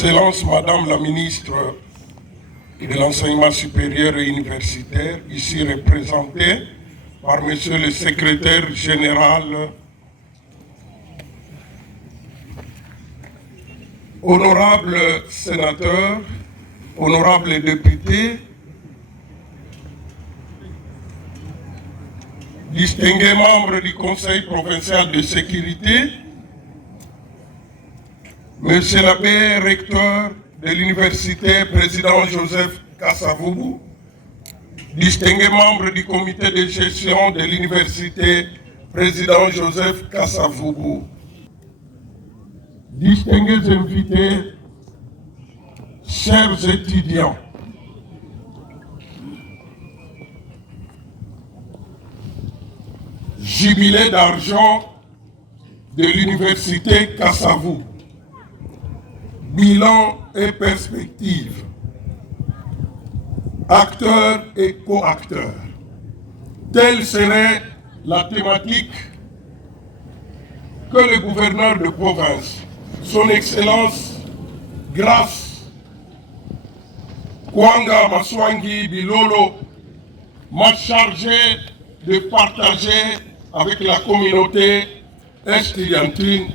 Excellence Madame la Ministre de l'Enseignement supérieur et universitaire, ici représentée par Monsieur le Secrétaire général, honorables sénateurs, honorables députés, distingués membres du Conseil provincial de sécurité, Monsieur l'abbé recteur de l'université, président Joseph Kasavubu, distingués membres du comité de gestion de l'université, président Joseph Kasavubu, distingués invités, chers étudiants, jubilé d'argent de l'université Kasavubu, bilan et perspective, acteurs et co-acteurs. Telle serait la thématique que le gouverneur de province, son Excellence, Grâce Kwanga Maswangi Bilolo, m'a chargé de partager avec la communauté estudiantine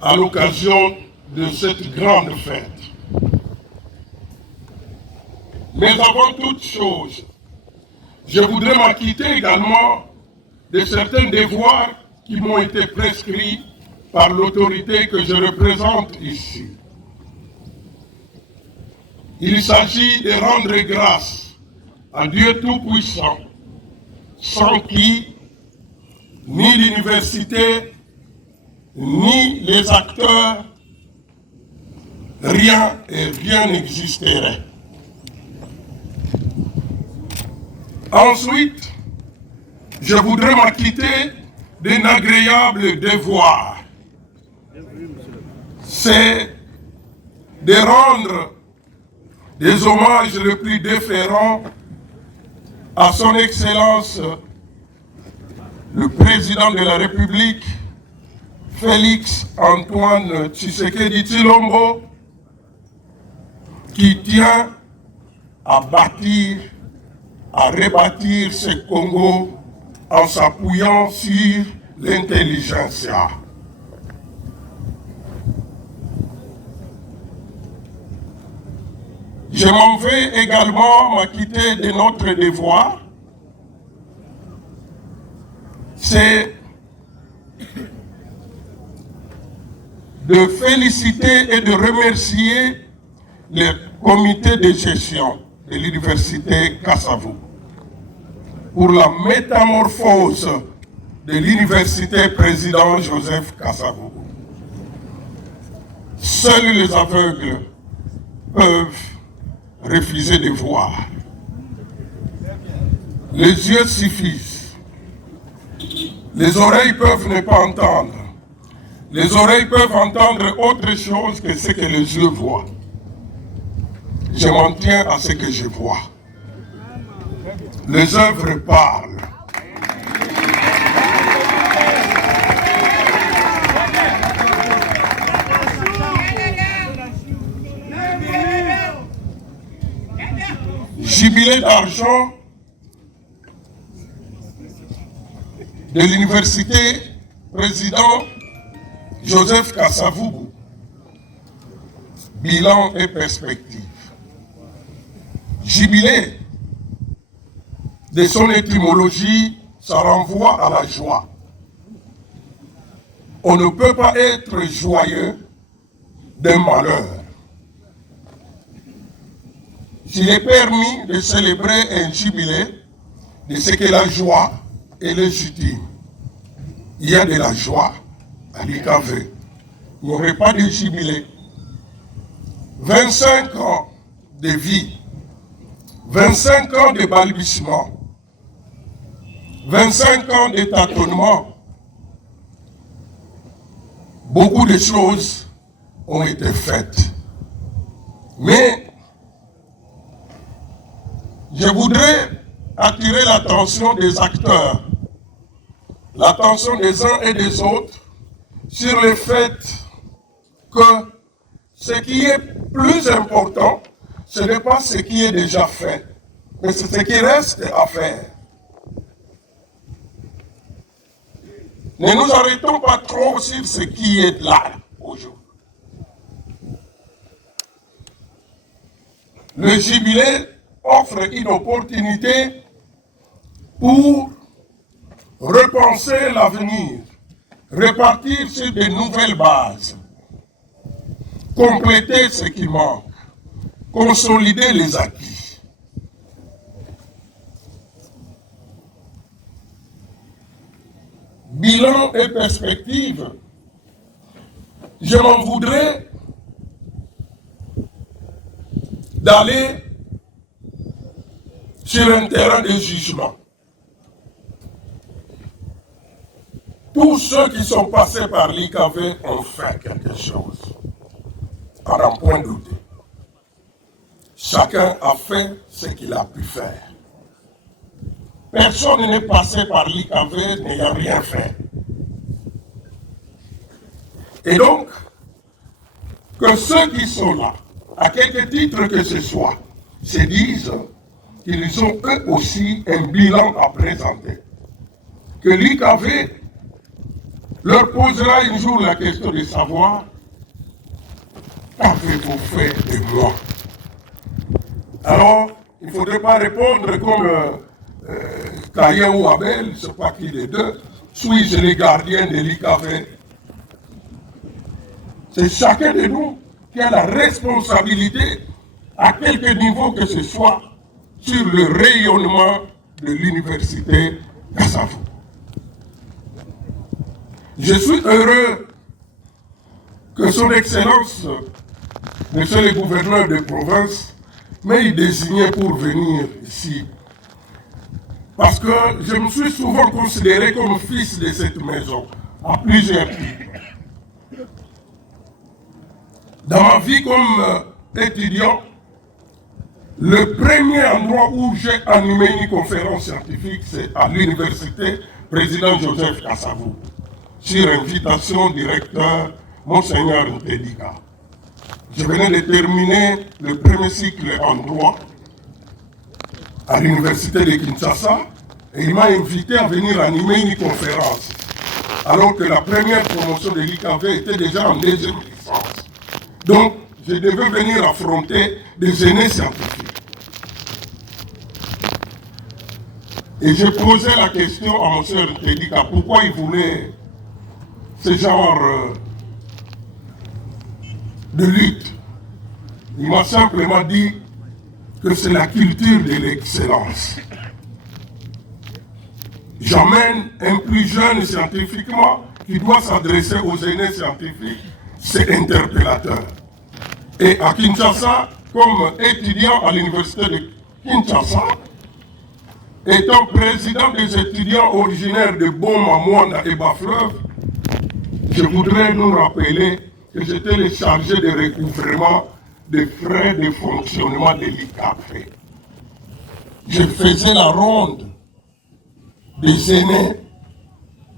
à l'occasion de cette grande fête. Mais avant toute chose, je voudrais m'acquitter également de certains devoirs qui m'ont été prescrits par l'autorité que je représente ici. Il s'agit de rendre grâce à Dieu Tout-Puissant, sans qui ni l'université, ni les acteurs, rien n'existerait. Ensuite, je voudrais m'acquitter d'un agréable devoir. C'est de rendre des hommages les plus déférents à son Excellence, le Président de la République, Félix Antoine Tshisekedi Tshilombo, qui tient à bâtir, à rebâtir ce Congo en s'appuyant sur l'intelligentsia. Je m'en vais également m'acquitter de notre devoir, c'est de féliciter et de remercier le comité de gestion de l'université Kasavubu pour la métamorphose de l'université président Joseph Kasavubu. Seuls les aveugles peuvent refuser de voir. Les yeux suffisent. Les oreilles peuvent ne pas entendre. Les oreilles peuvent entendre autre chose que ce que les yeux voient. Je m'en tiens à ce que je vois. Les œuvres parlent. Jubilé d'argent de l'université président Joseph Kasavubu, bilan et perspective. Jubilé, de son étymologie, ça renvoie à la joie. On ne peut pas être joyeux d'un malheur. S'il est permis de célébrer un jubilé de ce que la joie est légitime, il y a de la joie à l'IKV. Il n'y aurait pas de jubilé. 25 ans de vie, 25 ans de balbutiement, 25 ans de tâtonnement. Beaucoup de choses ont été faites. Mais je voudrais attirer l'attention des acteurs, l'attention des uns et des autres sur le fait que ce qui est plus important, ce n'est pas ce qui est déjà fait, mais c'est ce qui reste à faire. Ne nous arrêtons pas trop sur ce qui est là aujourd'hui. Le jubilé offre une opportunité pour repenser l'avenir, repartir sur de nouvelles bases, compléter ce qui manque, consolider les acquis. Bilan et perspective, je m'en voudrais d'aller sur un terrain de jugement. Tous ceux qui sont passés par l'IKV ont fait quelque chose, à n'en point douter. Chacun a fait ce qu'il a pu faire. Personne n'est passé par l'IKV n'ayant rien fait. Et donc, que ceux qui sont là, à quelque titre que ce soit, se disent qu'ils ont eux aussi un bilan à présenter. Que l'IKV leur posera un jour la question de savoir qu'avez-vous fait de moi? Alors, il ne faudrait pas répondre comme Caïn ou Abel, je ne sais pas qui des deux, suis-je les gardiens de l'IKV? C'est chacun de nous qui a la responsabilité, à quelque niveau que ce soit, sur le rayonnement de l'université Kassavou. Je suis heureux que son Excellence, Monsieur le gouverneur de province, m'ait désigné pour venir ici. Parce que je me suis souvent considéré comme fils de cette maison, à plusieurs titres. Dans ma vie comme étudiant, le premier endroit où j'ai animé une conférence scientifique, c'est à l'université Président Joseph Kassavou, sur invitation du recteur Monseigneur Ntedika. Je venais de terminer le premier cycle en droit à l'université de Kinshasa et il m'a invité à venir animer une conférence, alors que la première promotion de l'IKV était déjà en deuxième licence. Donc, je devais venir affronter des aînés scientifiques. Et j'ai posé la question à M. Ntedika, pourquoi il voulait ce genre de lutte. Il m'a simplement dit que c'est la culture de l'excellence. J'emmène un plus jeune scientifiquement qui doit s'adresser aux aînés scientifiques, c'est interpellateur. Et à Kinshasa, comme étudiant à l'université de Kinshasa, étant président des étudiants originaires de Boma, Mwanda et Bas-Fleuve, je voudrais nous rappeler que j'étais le chargé de recouvrement des frais de fonctionnement de l'IKV. Je faisais la ronde des aînés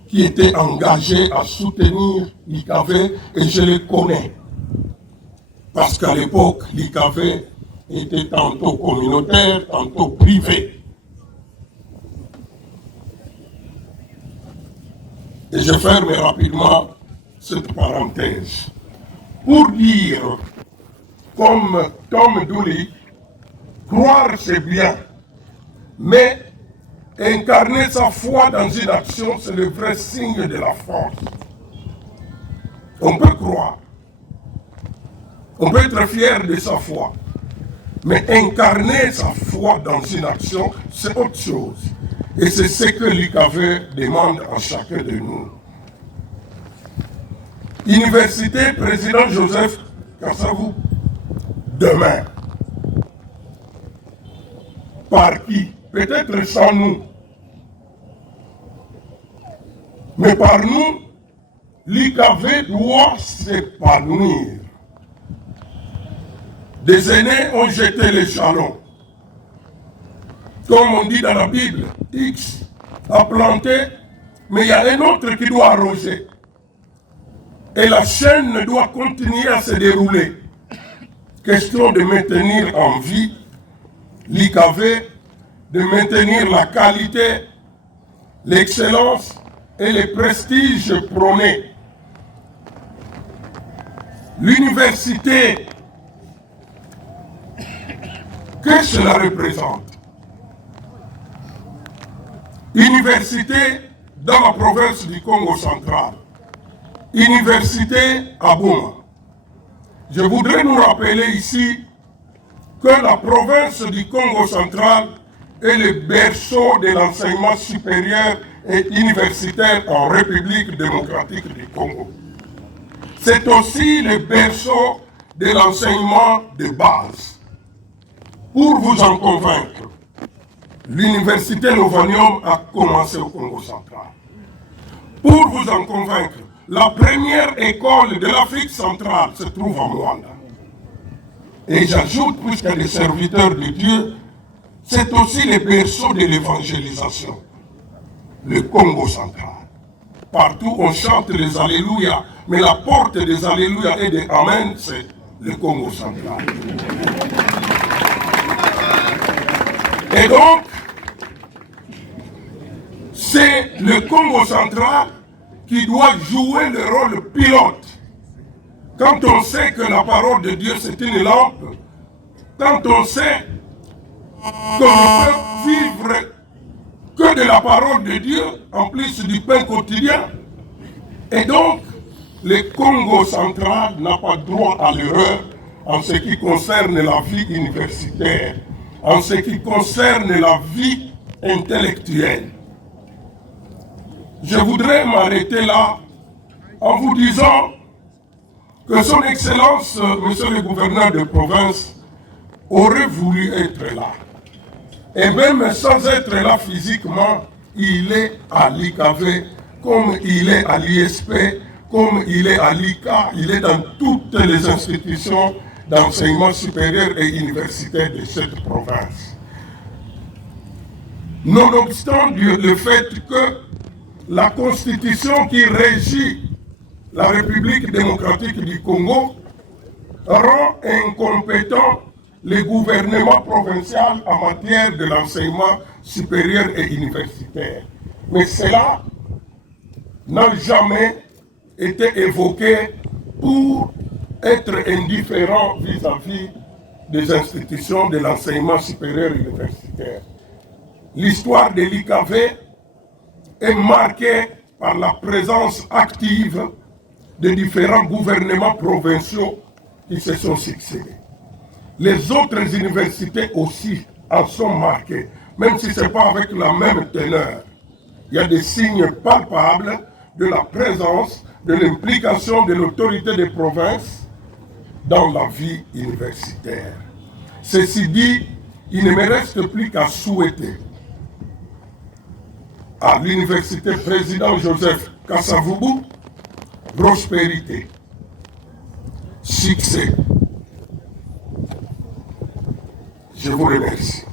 qui étaient engagés à soutenir l'IKV et je les connais. Parce qu'à l'époque, l'IKV était tantôt communautaire, tantôt privé. Et je ferme rapidement cette parenthèse pour dire, comme Tom Dooley, croire c'est bien, mais incarner sa foi dans une action, c'est le vrai signe de la force. On peut croire, on peut être fier de sa foi, mais incarner sa foi dans une action, c'est autre chose. Et c'est ce que l'IKV demande à chacun de nous. Université Président Joseph Kassavou, demain. Par qui? Peut-être sans nous. Mais par nous, l'IKV doit s'épanouir. Des aînés ont jeté les jalons. Comme on dit dans la Bible, X a planté, mais il y a un autre qui doit arroser. Et la chaîne doit continuer à se dérouler. question de maintenir en vie l'IKV, de maintenir la qualité, l'excellence et le prestige prôné. L'université, que cela représente? Université dans la province du Congo central, université à Goma. Je voudrais nous rappeler ici que la province du Congo central est le berceau de l'enseignement supérieur et universitaire en République démocratique du Congo. C'est aussi le berceau de l'enseignement de base. Pour vous en convaincre, l'université Lovanium a commencé au Congo central. Pour vous en convaincre, la première école de l'Afrique centrale se trouve en Rwanda. Et j'ajoute, puisqu'il y a des serviteurs de Dieu, c'est aussi le berceau de l'évangélisation, le Congo central. Partout on chante les Alléluia, mais la porte des Alléluia et des Amen, c'est le Congo central. Et donc, c'est le Congo central qui doit jouer le rôle pilote. Quand on sait que la parole de Dieu c'est une lampe, quand on sait qu'on ne peut vivre que de la parole de Dieu, en plus du pain quotidien, et donc le Congo central n'a pas droit à l'erreur en ce qui concerne la vie universitaire, en ce qui concerne la vie intellectuelle. Je voudrais m'arrêter là en vous disant que son Excellence, Monsieur le gouverneur de province, aurait voulu être là. Et même sans être là physiquement, il est à l'IKV, comme il est à l'ISP, comme il est à l'ICA, il est dans toutes les institutions d'enseignement supérieur et universitaire de cette province. Nonobstant le fait que la constitution qui régit la République démocratique du Congo rend incompétent le gouvernement provincial en matière de l'enseignement supérieur et universitaire. Mais cela n'a jamais été évoqué pour être indifférent vis-à-vis des institutions de l'enseignement supérieur et universitaire. L'histoire de l'IKV est marquée par la présence active de différents gouvernements provinciaux qui se sont succédés. Les autres universités aussi en sont marquées, même si ce n'est pas avec la même teneur. Il y a des signes palpables de la présence, de l'implication de l'autorité des provinces dans la vie universitaire. Ceci dit, il ne me reste plus qu'à souhaiter à l'université président Joseph Kasavubu prospérité, succès. Je vous remercie.